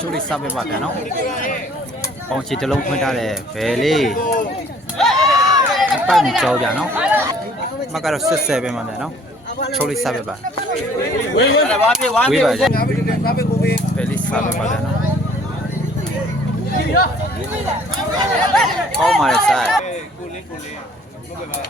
ချိုးလေးစားပေးပါဗျာနော်ပေါင်ချီတစ်လုံးဖွင့်ထားတယ်ဘယ်လေးပတ်မကြောဗျာနော်မကတော့ဆက်ဆက်ပဲမှာဗျာနော်ချိုးလေးစားပေးပါဝေးပါဗျာဘယ်လေးစားပေးပါဗျာနော်ကောင်းပါလေစားကိုလေးဟုတ်ကဲ့ပါ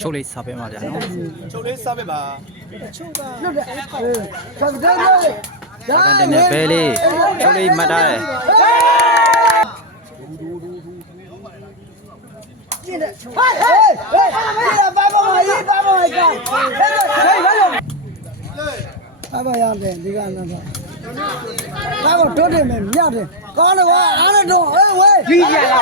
ချိုးလေးစားပေးပါဗျာနော်ချိုးလေးစားပေးပါချိုးကလွတ်တယ်တဲ့နဲ့ဘယ်လေးချိုးလေးမှတ်ထားတယ်ဘာရတယ်ဒီကနေ့တော့တော့တယ်မယ်မြတ်တယ်ကောင်းတယ်ကွာအားနဲ့တော့ဝေးကြီးကြလာ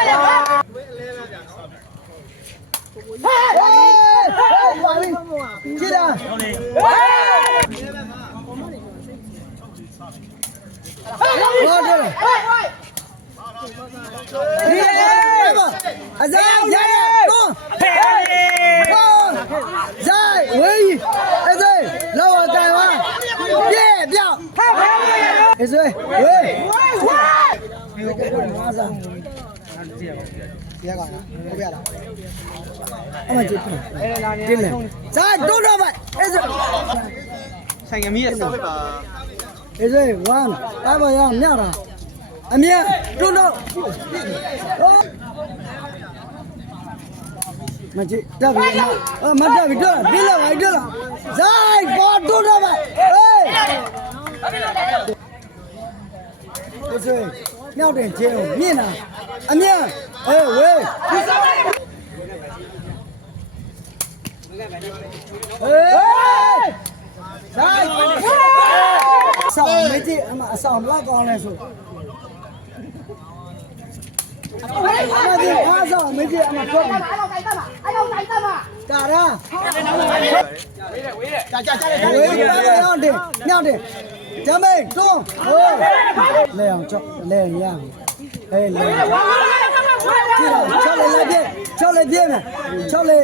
ကွာကြည့်လားဟုတ်လေဟုတ်တယ်အဇာရရတော့ဇိုင်းဝေးအဇာလောက်တိုင်ဝါပြည့်ပြောင်းအဇာဝေးပြရကောင်ဟုတ်ပြလားအမကြည့်တယ်လေဇာတို့တော့ပါအဇာဆိုင်ကမီးရစောက်ပါအဇာ1တာပါရမြတာအမြတို့တော့မကြည့်တက်ပြီမတက်ပြီတော့ပြလာပါတော့ဇိုင်းပေါ်တို့တော့ပါဟေးအဇာမြောက်တယ်ကျင်းမြင့်တာအမြဝေးဟေးဆောင်းမကြည့်အဆောင်လောက်ကောင်းလဲဆိုအားဆောင်မကြည့်တော့အဲ့လိုတိုက်တာပါကာရာဝေးရောက်တယ်ညောက်တယ်ဂျမိန်တွန်းဟိုလဲအောင်ချောက်လဲရ哎，来，跳来边，跳来边呢，跳来。